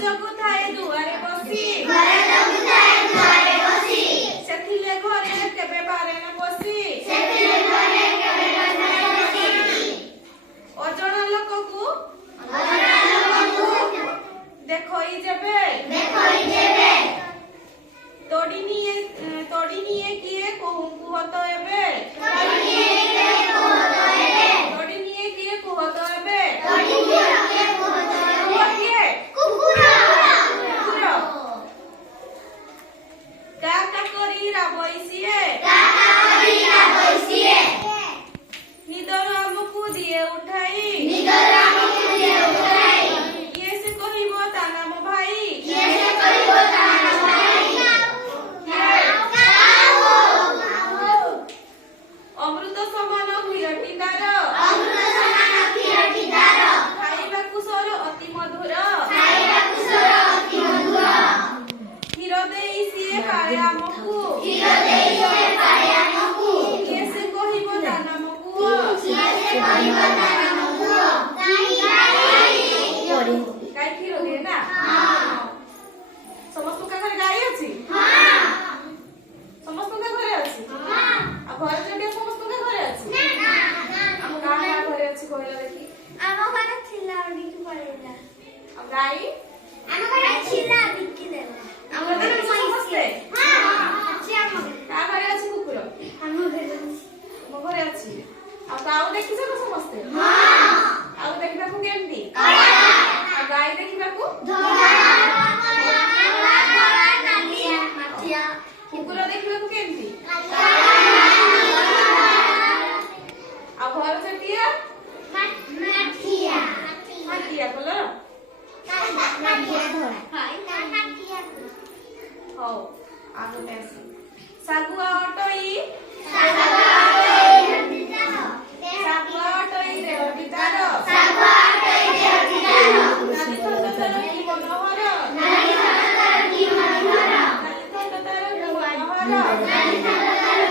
जगु थाए दुआरे बसी सेथिले घरे केबे बारे न बसी अजण लोककु देखई जेबे तोड़ी निये किए कहूं कुहत एबे तोड़ी निये किए कुहत एबे काका करी राबइसिए निदर हमकु दिए उठाई ये से कहिबो ता नाम भाई अमृत समान क्षीरटी तार खाइबाकु स्वर अति मधुर क्षीर देई सिए पारे आमकु ये से कहिबो ता नामकु गाय क्षीर दे ना समस्त का घर गाय अछि समस्त का घरे अछि आ घर जगे समस्त का घरे अछि हम गाय घरे अछि कहला देखि ଆମ ଘରେ ଥିଲା ବିକି ପଳେଇଲା आ गाय ଆମ ଘରେ ଥିଲା ବିକି ଦେଲା ଆମ ଘରେ समस्ते ଅଛି ଆମ ଘରେ का घरे अछि कुकुर ଆମ ଘରେ ଅଛି ମୋ ଘରେ ଅଛି आ गाव देखि छ समस्ते आ देखिबाकू केमती आ गाय देखिबाकू कुकुर देखिबाकू केमती आ घर चटिया माटिया कलर हो आ गोटे आसी सागुआ अटई देहटी तार नाली थंडतार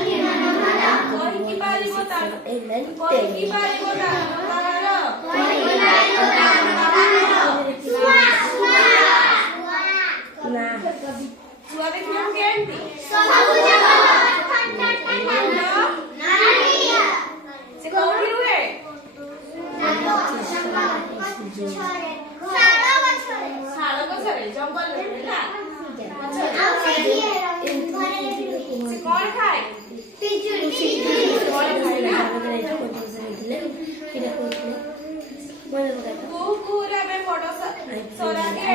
की मनोहर कहिकी पारिबो तार छुआ देखिला केंती से कौड़ी रुहे शाल गछरे जंगल रे ना से कौन खाए कौन खाए ना कुकुरा में बड़ सरा के